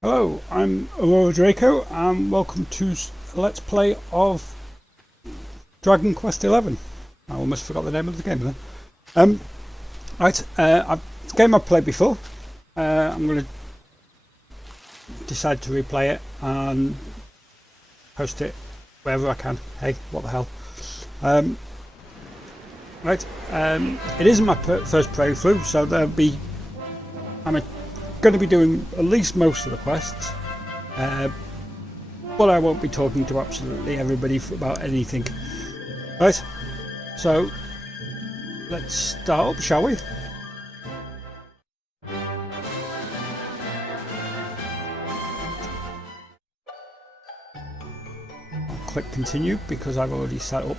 Hello, I'm Aurora Draco and welcome to Let's Play of Dragon Quest XI. I almost forgot the name of the game then. It's a game I've played before. I'm going to decide to replay it and post it wherever I can. Hey, what the hell. It isn't my first playthrough, so I'm going to be doing at least most of the quests, but I won't be talking to absolutely everybody about anything. Right, so let's start up, shall we? I'll click continue because I've already set up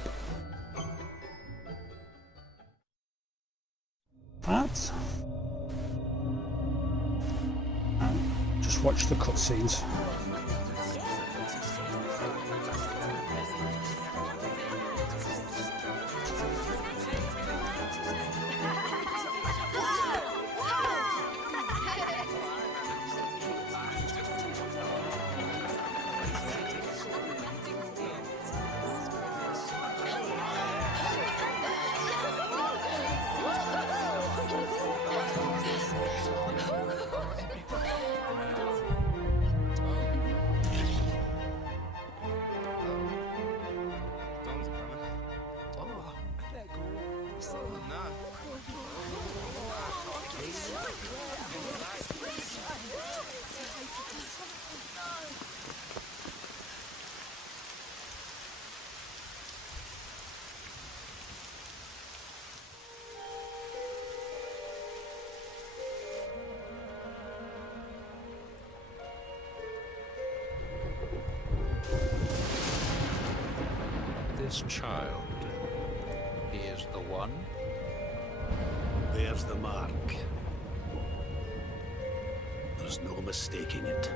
that. And just watch the cutscenes. This child, he is the one? There's the mark. There's no mistaking it.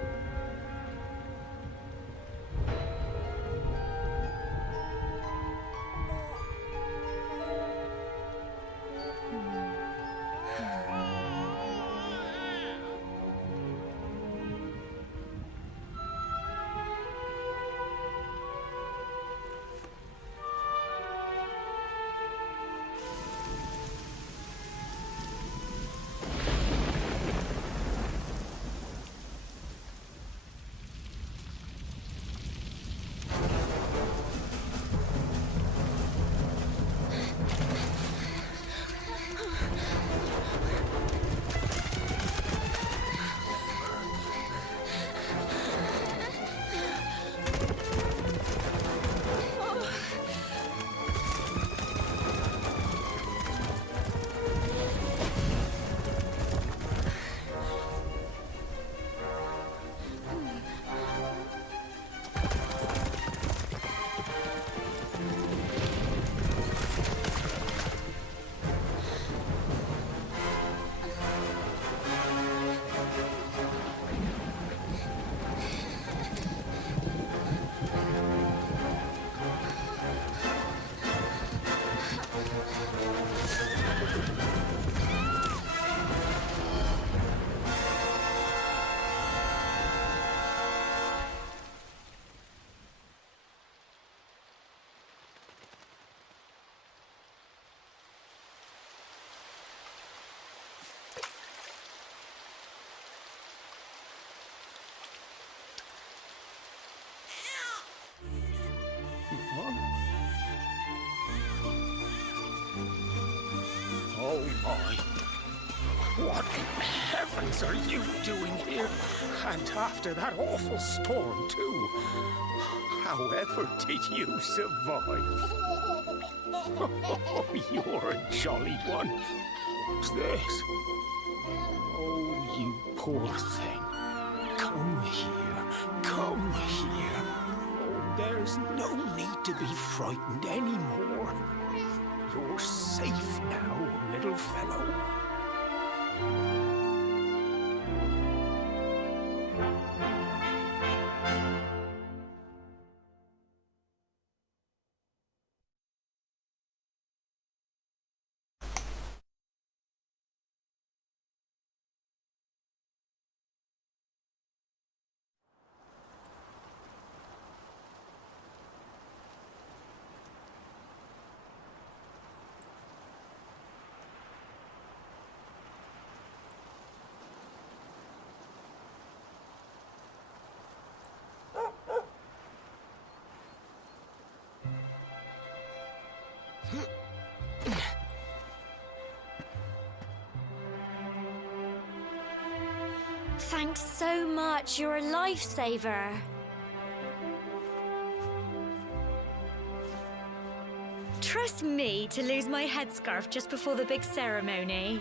Oh my. What in heavens are you doing here? And after that awful storm, too. However did you survive? Oh, you're a jolly one. What's this? Oh, you poor thing. Come here. Come here. Oh, there's no need to be frightened anymore. You're safe now, little fellow. Thanks so much. You're a lifesaver. Trust me to lose my headscarf just before the big ceremony.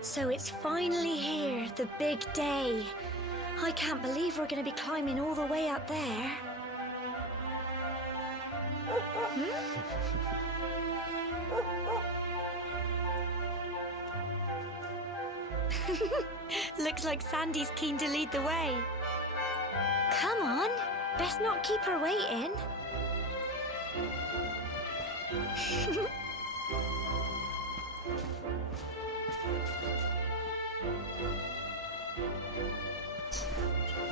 So it's finally here, the big day. I can't believe we're going to be climbing all the way up there. Looks like Sandy's keen to lead the way. Come on, best not keep her waiting.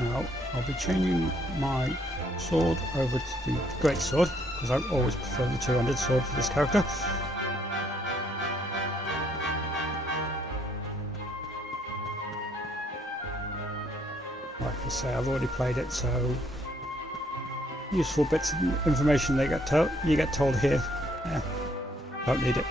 Now, I'll be changing my sword over to the great sword, because I always prefer the two-handed sword for this character. Like I say, I've already played it, so useful bits of information you get told here. Yeah, don't need it.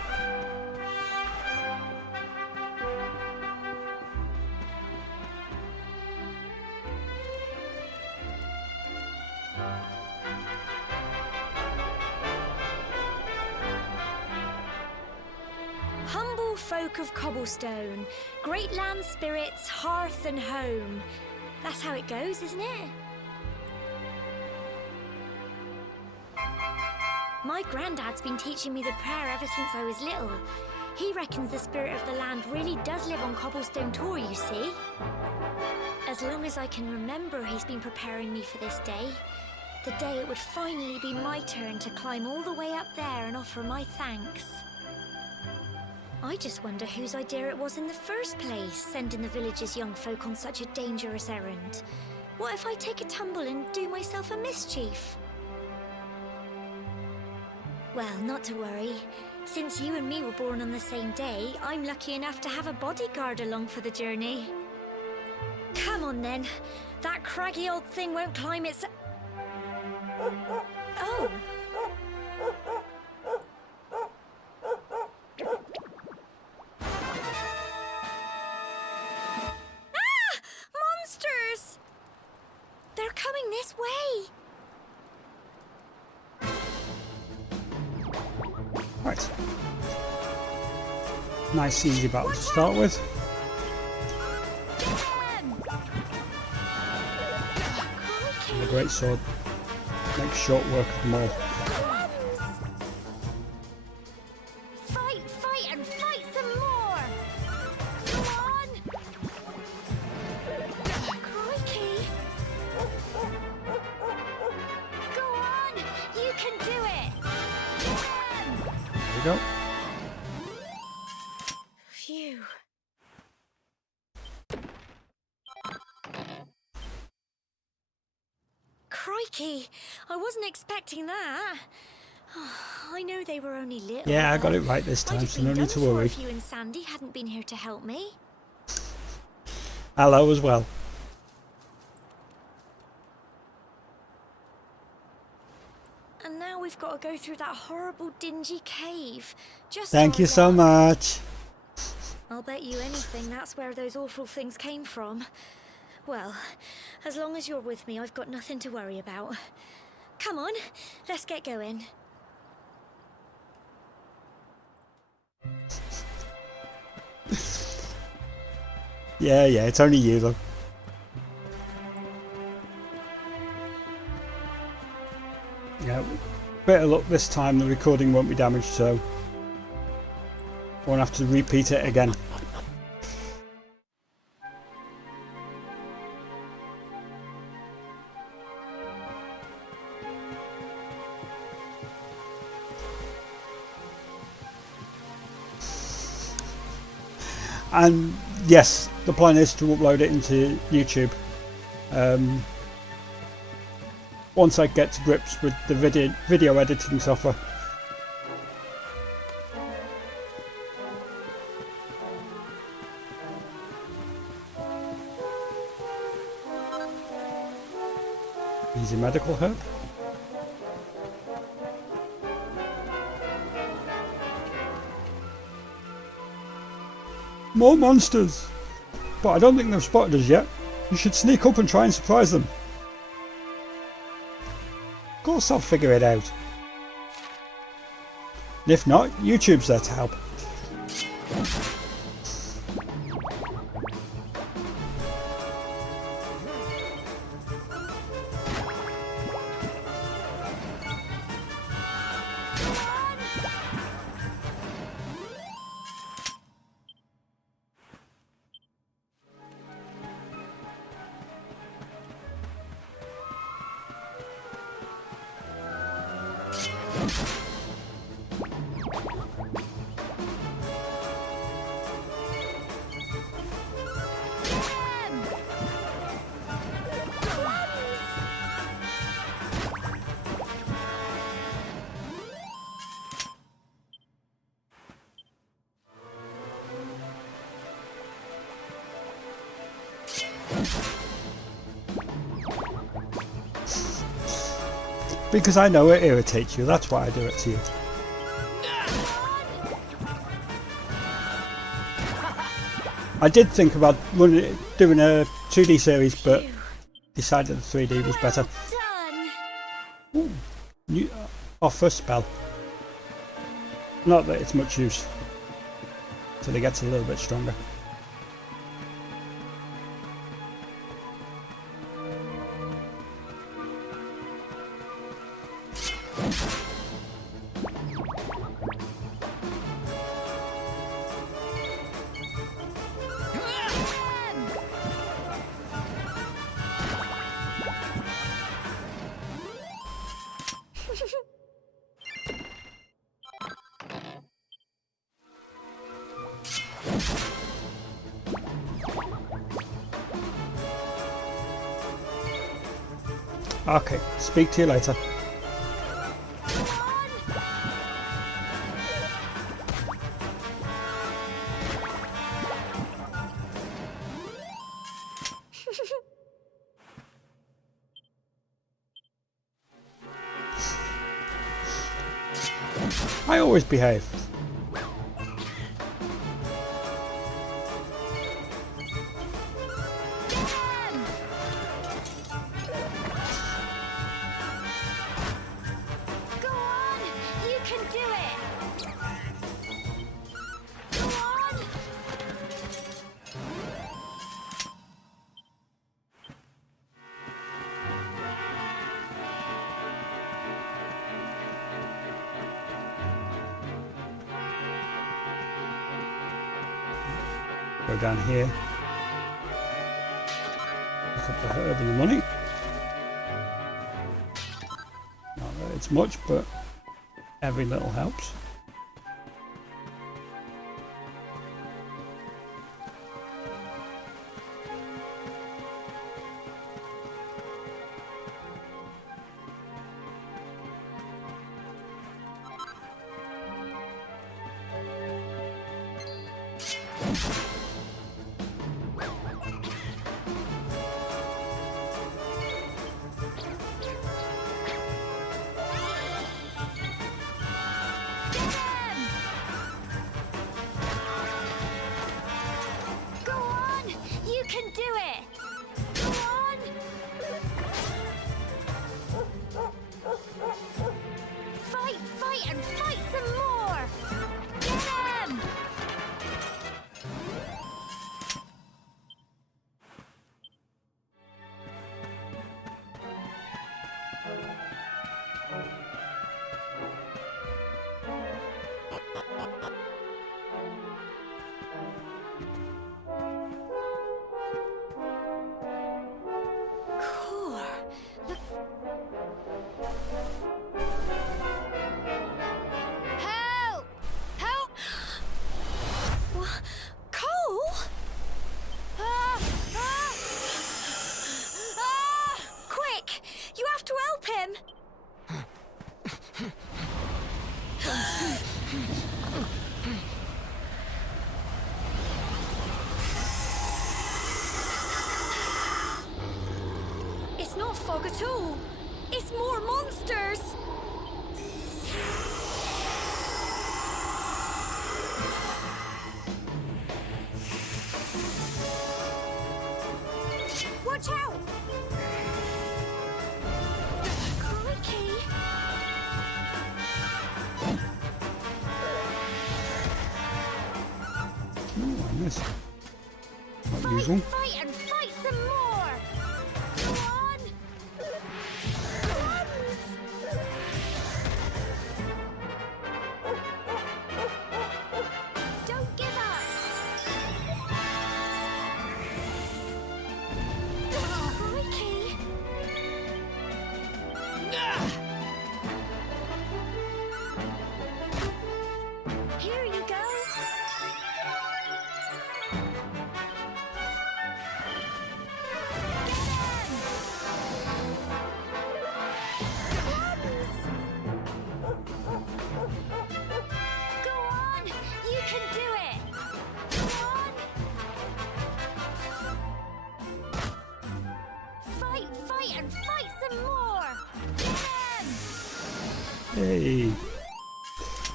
Humble folk of cobblestone, great land spirits, hearth and home. That's how it goes, isn't it? My granddad's been teaching me the prayer ever since I was little. He reckons the spirit of the land really does live on Cobblestone Tor, you see. As long as I can remember, he's been preparing me for this day. The day it would finally be my turn to climb all the way up there and offer my thanks. I just wonder whose idea it was in the first place, sending the village's young folk on such a dangerous errand. What if I take a tumble and do myself a mischief? Well, not to worry. Since you and me were born on the same day, I'm lucky enough to have a bodyguard along for the journey. Come on then. That craggy old thing won't climb its... Oh. Ah! Monsters! They're coming this way. Right. Nice easy battle to start with. And the great sword makes short work of them all. Fight, fight, and fight some more! Come on! Crikey! Go on! You can do it! There we go. Phew. Crikey! I wasn't expecting that. I know they were only little. Yeah, I got it right this time, so no need to worry. If you and Sandy hadn't been here to help me. Hello as well. And now we've got to go through that horrible, dingy cave. Just Thank you so much. I'll bet you anything that's where those awful things came from. Well, as long as you're with me, I've got nothing to worry about. Come on, let's get going. Yeah, it's only you though. Yeah, bit of luck this time the recording won't be damaged, so won't have to repeat it again. And yes, the plan is to upload it into YouTube. Once I get to grips with the video editing software. Easy medical herb. More monsters! But I don't think they've spotted us yet. You should sneak up and try and surprise them. Of course I'll figure it out. And if not, YouTube's there to help. Because I know it irritates you, that's why I do it to you. I did think about doing a 2D series, but decided the 3D was better. Ooh, new offer spell. Not that it's much use, till it gets a little bit stronger. Okay, speak to you later. I always behave. Go down here. Pick up the herb and the money. Not that it's much, but every little helps. It's not fog at all. monsters! Watch out! Crikey! Ooh, I missed. Not usual. Fight and fight some more! Go on! Don't give up! Crikey! Here you go! Go on! You can do it! Go on! Fight, and fight some more! Get him! Hey.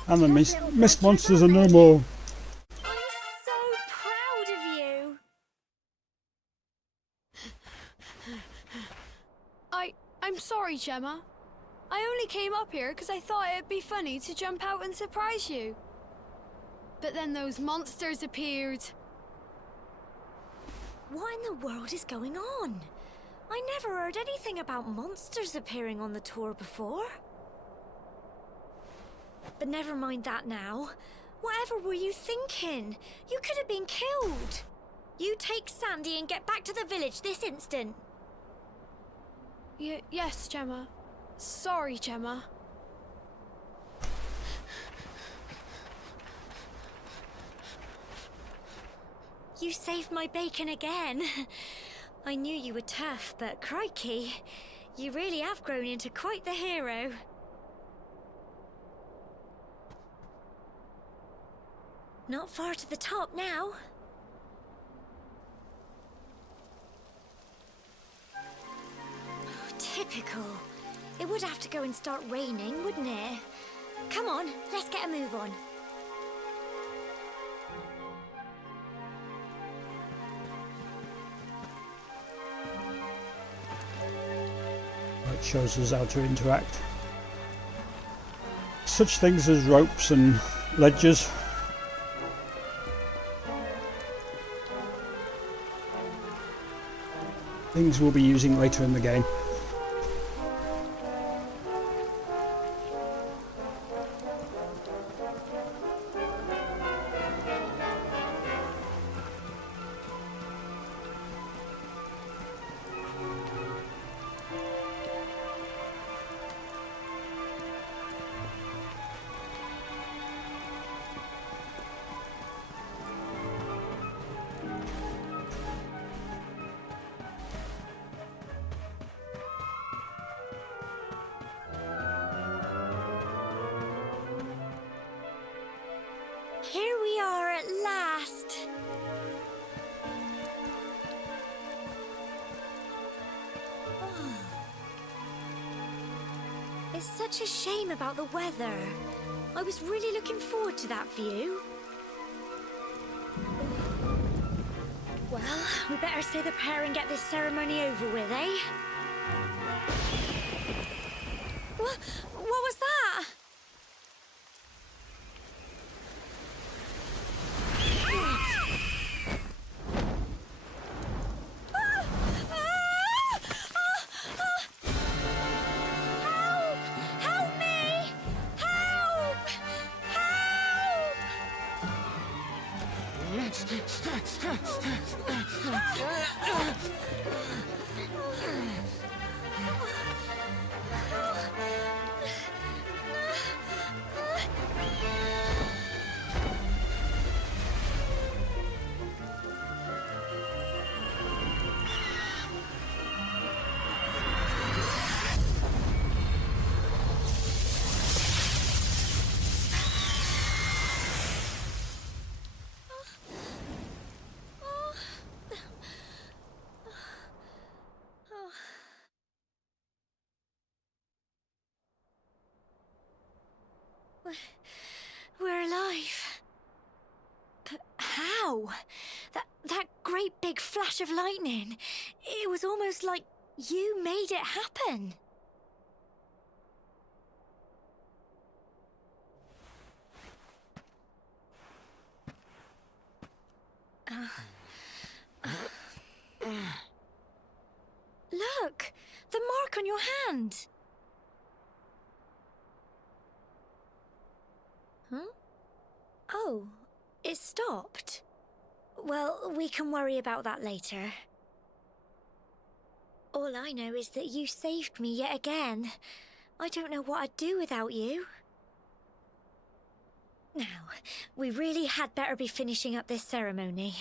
And the mist monsters are no more. I'm so proud of you! I'm sorry, Gemma. I only came up here because I thought it'd be funny to jump out and surprise you. But then those monsters appeared. What in the world is going on? I never heard anything about monsters appearing on the tour before. But never mind that now. Whatever were you thinking? You could have been killed. You take Sandy and get back to the village this instant. Yes, Gemma. Sorry, Gemma. You saved my bacon again. I knew you were tough, but crikey, you really have grown into quite the hero. Not far to the top now. Typical. It would have to go and start raining, wouldn't it? Come on, let's get a move on. It shows us how to interact. Such things as ropes and ledges. Things we'll be using later in the game. Here we are at last. It's such a shame about the weather. I was really looking forward to that view. Well, we better say the prayer and get this ceremony over with, eh? What was that? Help me! Help! We're alive. But how? That great big flash of lightning. It was almost like you made it happen. Look! The mark on your hand! Huh? Oh, it stopped. Well, we can worry about that later. All I know is that you saved me yet again. I don't know what I'd do without you. Now, we really had better be finishing up this ceremony.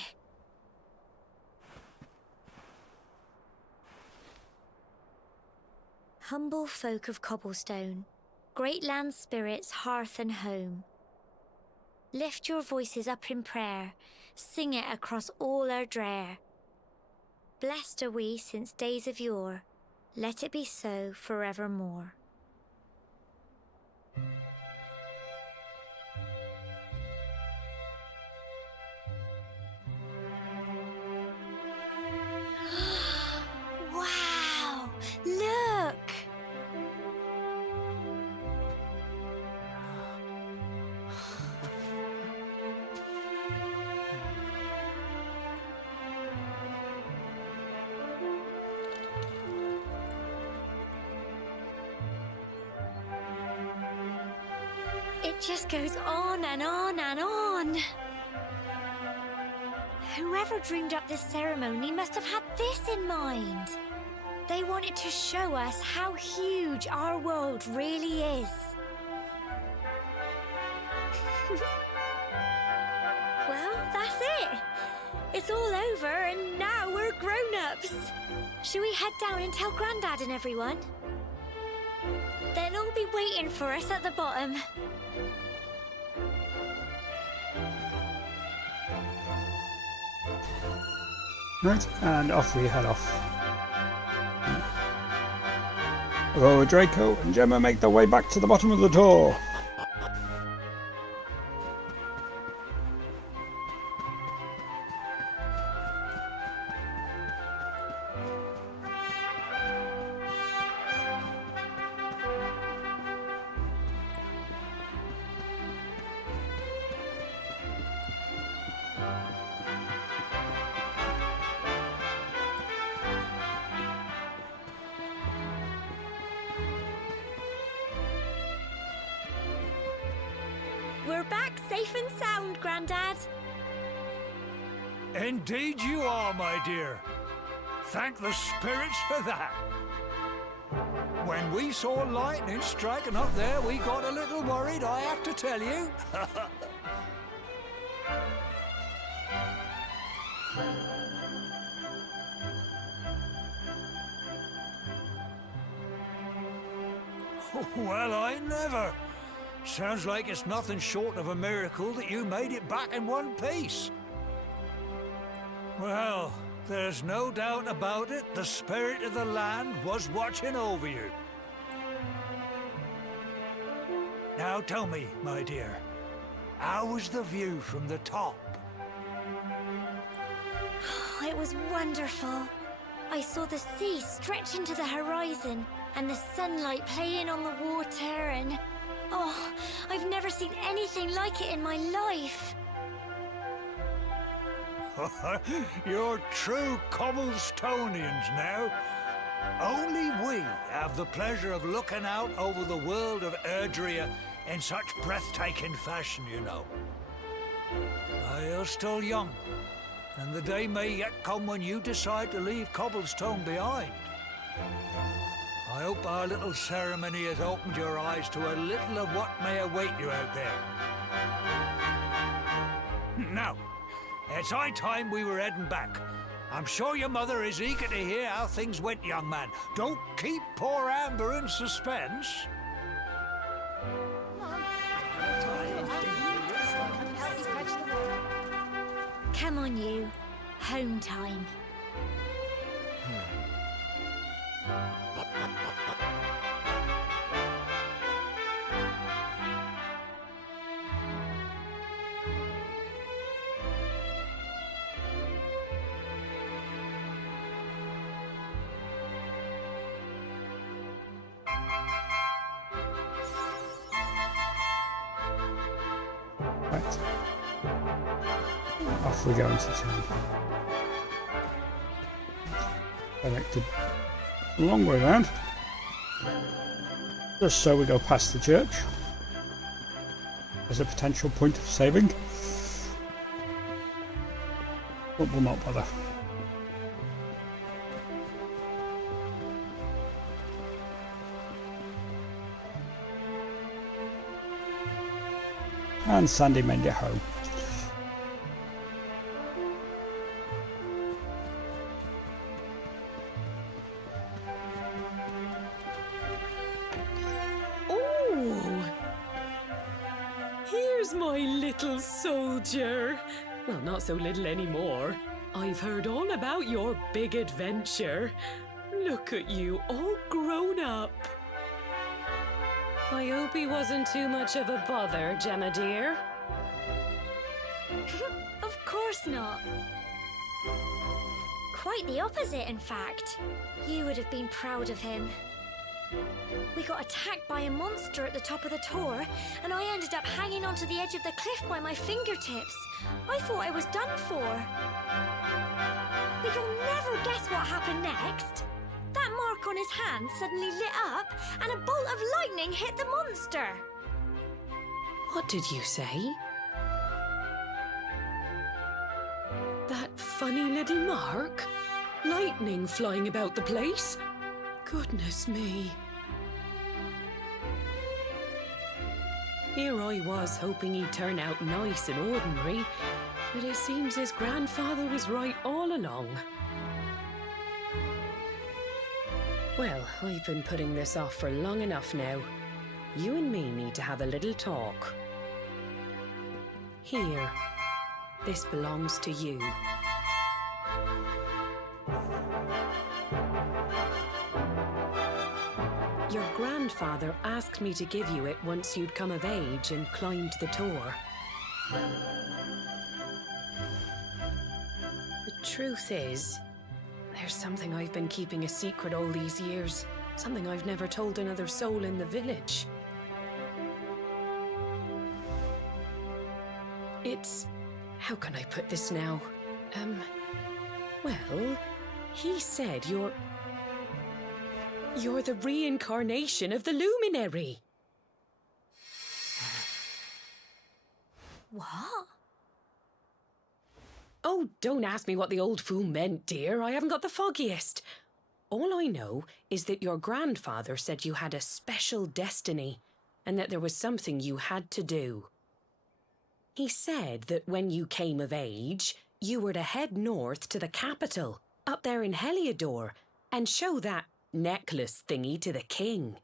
Humble folk of cobblestone, great land spirits, hearth and home. Lift your voices up in prayer, sing it across all our drear. Blessed are we since days of yore, let it be so forevermore. Wow! Look! It just goes on and on and on. Whoever dreamed up this ceremony must have had this in mind. They wanted to show us how huge our world really is. Well, that's it. It's all over and now we're grown-ups. Shall we head down and tell Grandad and everyone? They'll all be waiting for us at the bottom. Right, and off we head off. Oh, Draco and Gemma make their way back to the bottom of the door. We're back safe and sound, Grandad. Indeed you are, my dear. Thank the spirits for that. When we saw lightning striking up there, we got a little worried, I have to tell you. Well, I never. Sounds like it's nothing short of a miracle that you made it back in one piece. Well, there's no doubt about it, the spirit of the land was watching over you. Now tell me, my dear, how was the view from the top? It was wonderful. I saw the sea stretch into the horizon and the sunlight playing on the water and... Oh, I've never seen anything like it in my life. You're true cobblestonians now. Only we have the pleasure of looking out over the world of Erdrea in such breathtaking fashion, you know. You're still young, and the day may yet come when you decide to leave Cobblestone behind. I hope our little ceremony has opened your eyes to a little of what may await you out there. Now, it's high time we were heading back. I'm sure your mother is eager to hear how things went, young man. Don't keep poor Amber in suspense. Come on, you. Home time. Right. Off we go into town. Connected a long way around. Just so we go past the church. There's a potential point of saving. But we'll not bother. And Sandy mend it home. Oh! Here's my little soldier. Well, not so little anymore. I've heard all about your big adventure. Look at you, all grown up. I hope he wasn't too much of a bother, Gemma dear. Of course not. Quite the opposite, in fact. You would have been proud of him. We got attacked by a monster at the top of the tor, and I ended up hanging onto the edge of the cliff by my fingertips. I thought I was done for. But you'll never guess what happened next. That mark on his hand suddenly lit up, and a bolt of lightning hit the monster. What did you say? That funny little mark? Lightning flying about the place? Goodness me. Here I was hoping he'd turn out nice and ordinary, but it seems his grandfather was right all along. Well, I've been putting this off for long enough now. You and me need to have a little talk. Here. This belongs to you. Your grandfather asked me to give you it once you'd come of age and climbed the tor. The truth is, there's something I've been keeping a secret all these years. Something I've never told another soul in the village. It's... how can I put this now? Well, he said you're the reincarnation of the Luminary. What? Oh, don't ask me what the old fool meant, dear. I haven't got the foggiest. All I know is that your grandfather said you had a special destiny and that there was something you had to do. He said that when you came of age, you were to head north to the capital, up there in Heliodor, and show that necklace thingy to the king.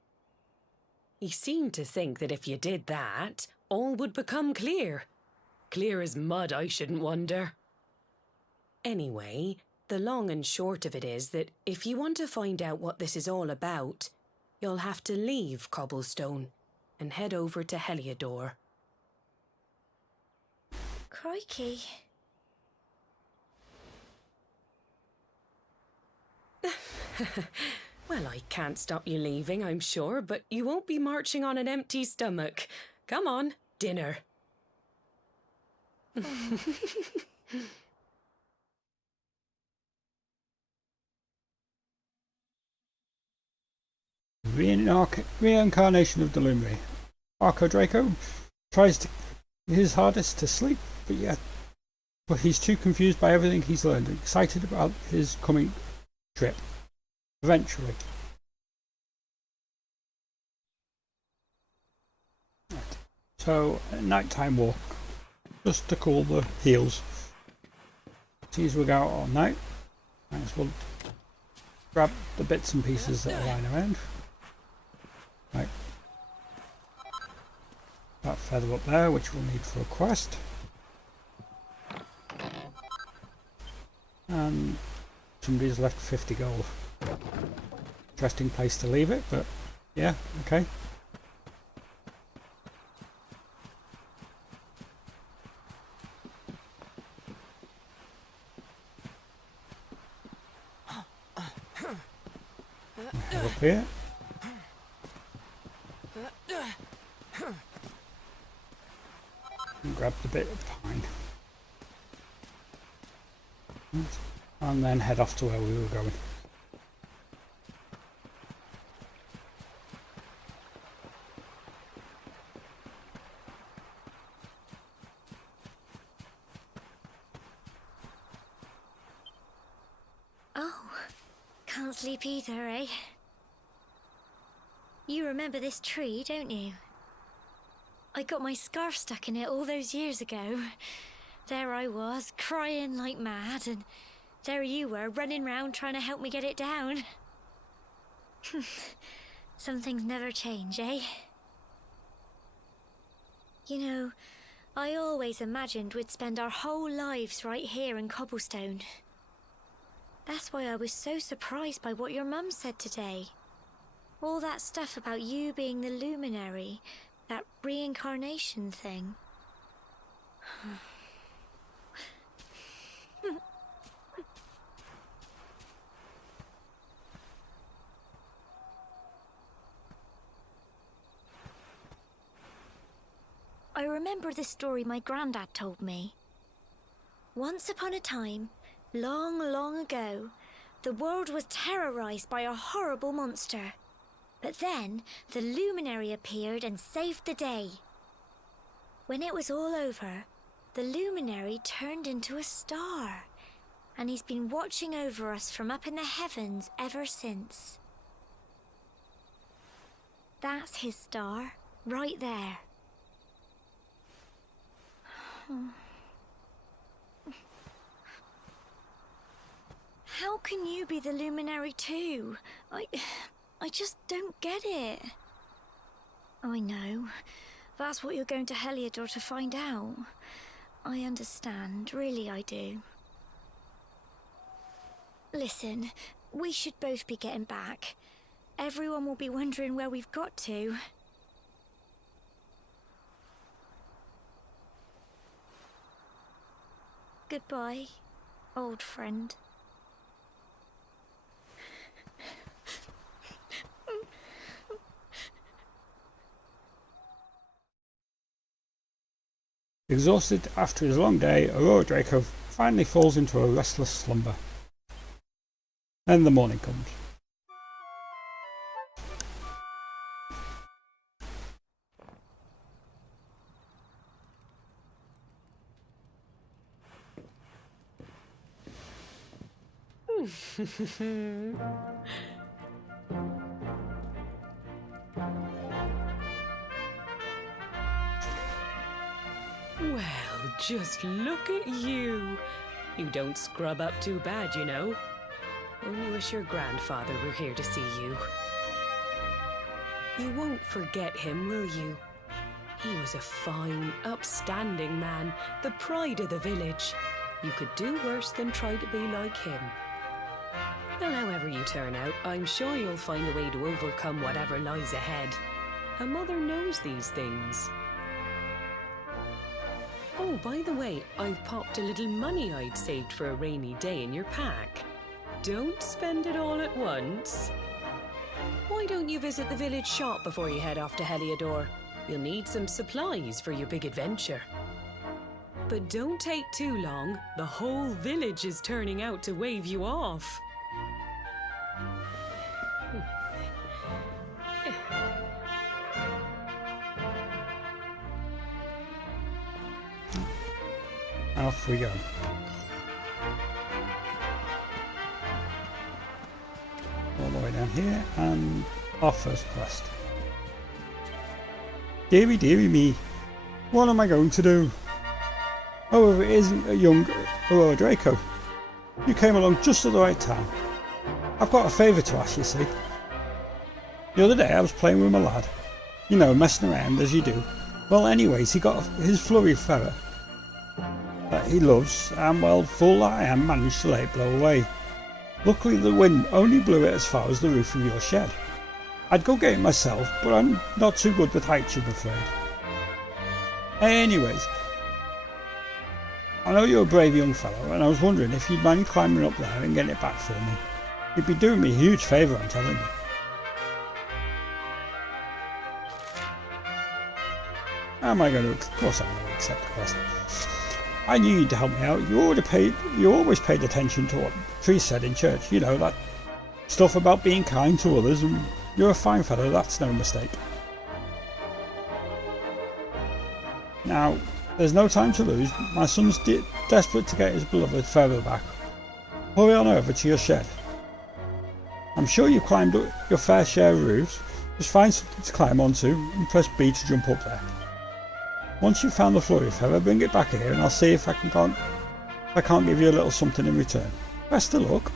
He seemed to think that if you did that, all would become clear. Clear as mud, I shouldn't wonder. Anyway, the long and short of it is that if you want to find out what this is all about, you'll have to leave Cobblestone and head over to Heliodor. Crikey. Well, I can't stop you leaving, I'm sure, but you won't be marching on an empty stomach. Come on, dinner. Reincarnation of the Luminary. Arco Draco tries his hardest to sleep, but he's too confused by everything he's learned and excited about his coming trip. Eventually. Right. So, a nighttime walk, just to cool the heels. Seems we go out all night. Might as well grab the bits and pieces that are lying around. Right. That feather up there, which we'll need for a quest. And somebody's left 50 gold. Interesting place to leave it, but yeah, okay. Up here. And grab the bit of pine. And then head off to where we were going. Can't sleep either, eh? You remember this tree, don't you? I got my scarf stuck in it all those years ago. There I was, crying like mad, and there you were, running round trying to help me get it down. Some things never change, eh? You know, I always imagined we'd spend our whole lives right here in Cobblestone. That's why I was so surprised by what your mum said today. All that stuff about you being the Luminary, that reincarnation thing. I remember the story my granddad told me. Once upon a time, long, long ago, the world was terrorized by a horrible monster. But then, the Luminary appeared and saved the day. When it was all over, the Luminary turned into a star. And he's been watching over us from up in the heavens ever since. That's his star, right there. How can you be the Luminary too? I just don't get it. I know. That's what you're going to Heliodor to find out. I understand, really I do. Listen, we should both be getting back. Everyone will be wondering where we've got to. Goodbye, old friend. Exhausted after his long day, Aurora Draco finally falls into a restless slumber. Then the morning comes. Well, just look at you. You don't scrub up too bad, you know. Only wish your grandfather were here to see you. You won't forget him, will you? He was a fine, upstanding man, the pride of the village. You could do worse than try to be like him. Well, however you turn out, I'm sure you'll find a way to overcome whatever lies ahead. A mother knows these things. Oh, by the way, I've popped a little money I'd saved for a rainy day in your pack. Don't spend it all at once. Why don't you visit the village shop before you head off to Heliodor? You'll need some supplies for your big adventure. But don't take too long. The whole village is turning out to wave you off. Off we go. All the way down here, and our first quest. Deary, deary me, what am I going to do? Oh, if it isn't a young Aurora Draco. You came along just at the right time. I've got a favour to ask, you see. The other day I was playing with my lad. You know, messing around as you do. Well, anyways, he got his flurry ferret that he loves, and well, fool that I am, managed to let it blow away. Luckily the wind only blew it as far as the roof of your shed. I'd go get it myself, but I'm not too good with heights, I'm afraid. Anyways, I know you're a brave young fellow, and I was wondering if you'd mind climbing up there and getting it back for me. You'd be doing me a huge favour, I'm telling you. am I going to? Of course I'm going to accept the quest. I knew you'd help me out. You always paid attention to what priest said in church. You know, that stuff about being kind to others, and you're a fine fellow, that's no mistake. Now, there's no time to lose. My son's desperate to get his beloved further back. Hurry on over to your shed. I'm sure you've climbed up your fair share of roofs. Just find something to climb onto and press B to jump up there. Once you've found the flurry feather, bring it back here and I'll see if I can't give you a little something in return. Best of luck.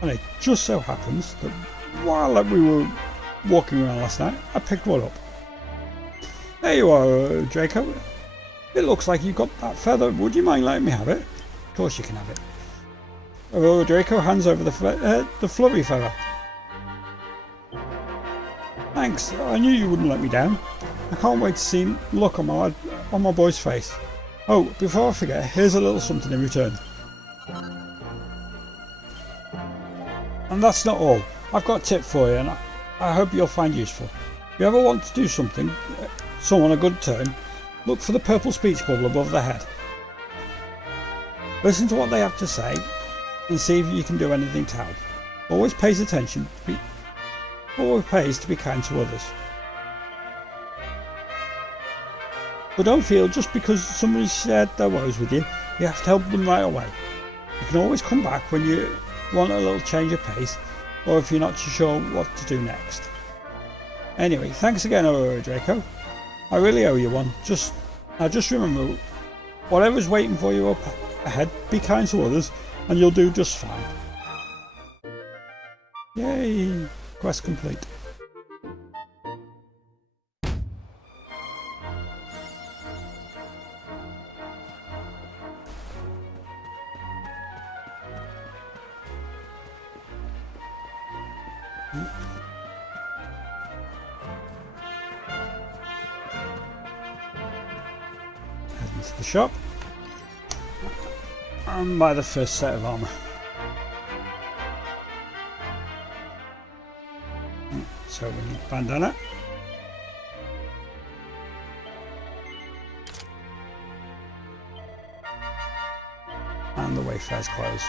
And it just so happens that while we were walking around last night, I picked one up. There you are, Draco. It looks like you've got that feather. Would you mind letting me have it? Of course you can have it. Oh, Draco hands over the flurry feather. Thanks. I knew you wouldn't let me down. I can't wait to see the look on my boy's face. Oh, before I forget, here's a little something in return. And that's not all. I've got a tip for you, and I hope you'll find useful. If you ever want to do someone a good turn, look for the purple speech bubble above their head. Listen to what they have to say and see if you can do anything to help. Always pays to be kind to others. But don't feel just because somebody shared their woes with you, you have to help them right away. You can always come back when you want a little change of pace, or if you're not too sure what to do next. Anyway, thanks again, Draco. I really owe you one. Just remember, whatever's waiting for you up ahead, be kind to others, and you'll do just fine. Yay! Quest complete. Head into the shop and buy the first set of armour. So we need bandana. And the Wayfarer's clothes.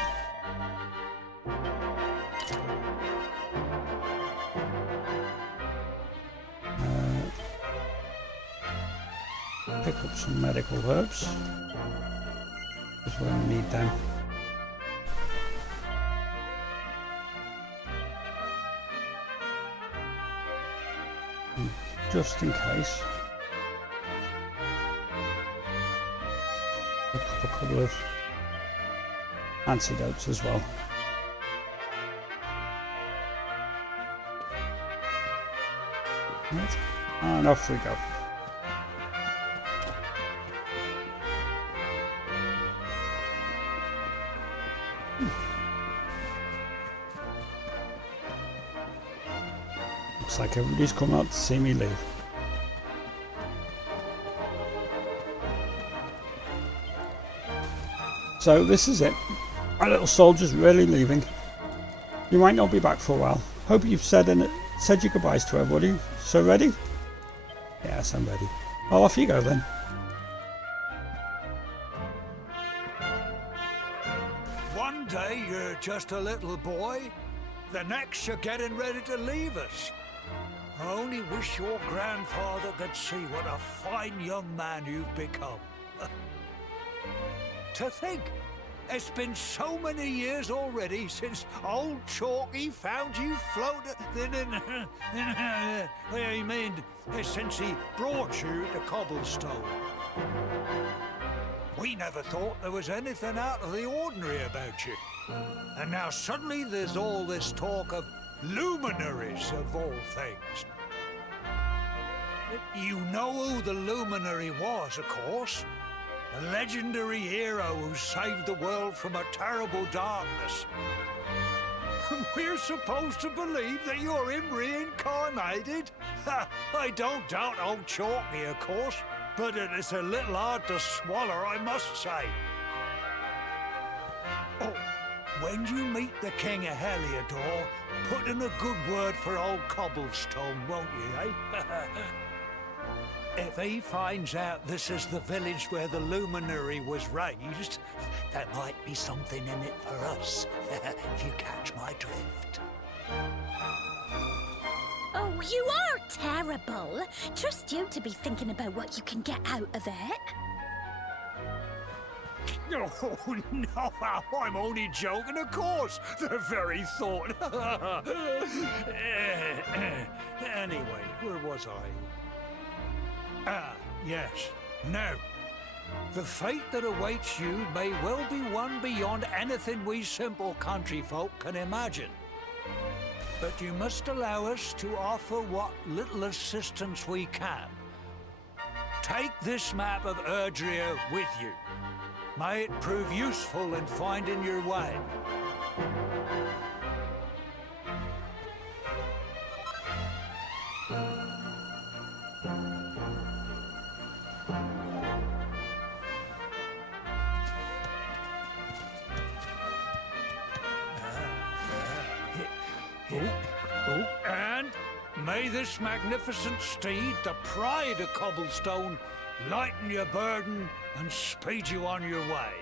Pick up some medical herbs, because we're going to need them. And just in case, pick up a couple of antidotes as well. Right. And off we go. Looks like everybody's come out to see me leave. So this is it. My little soldier's really leaving. You might not be back for a while. Hope you've said your goodbyes to everybody. So ready? Yes, I'm ready. Well, off you go then. One day you're just a little boy, the next you're getting ready to leave us. I only wish your grandfather could see what a fine young man you've become. To think, it's been so many years already since old Chalky found you floating. I mean, since he brought you to Cobblestone. We never thought there was anything out of the ordinary about you. And now suddenly there's all this talk of luminaries of all things. You know who the Luminary was, of course. A legendary hero who saved the world from a terrible darkness. We're supposed to believe that you're him reincarnated? I don't doubt old Chalky, of course, but it's a little hard to swallow, I must say. Oh, when you meet the King of Heliodor, put in a good word for old Cobblestone, won't you, eh? If he finds out this is the village where the Luminary was raised, there might be something in it for us, if you catch my drift. Oh, you are terrible. Trust you to be thinking about what you can get out of it. Oh, no, I'm only joking, of course. The very thought. Anyway, where was I? Ah, yes. Now, the fate that awaits you may well be one beyond anything we simple country folk can imagine. But you must allow us to offer what little assistance we can. Take this map of Erdrea with you. May it prove useful in finding your way. And may this magnificent steed, the pride of Cobblestone, lighten your burden and speed you on your way.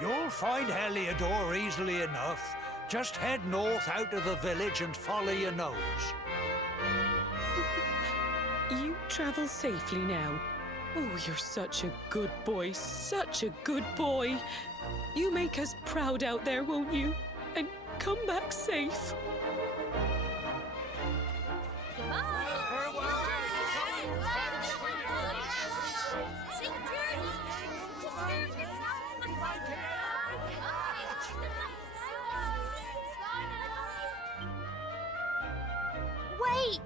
You'll find Heliodor easily enough. Just head north out of the village and follow your nose. You travel safely now. Oh, you're such a good boy, such a good boy. You make us proud out there, won't you? And come back safe. Wait!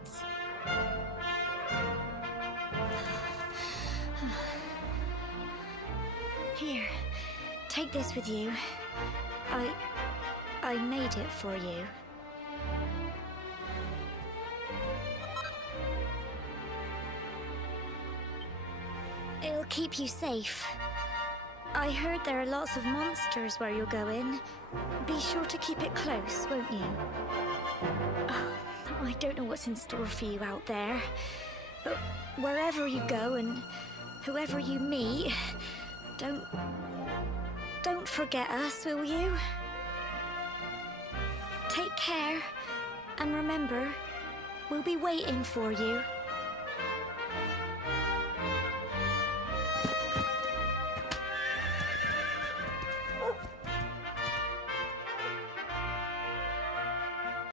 Here, take this with you. I made it for you. It'll keep you safe. I heard there are lots of monsters where you're going. Be sure to keep it close, won't you? Oh, I don't know what's in store for you out there, but wherever you go and whoever you meet, don't forget us, will you? Take care, and remember, we'll be waiting for you.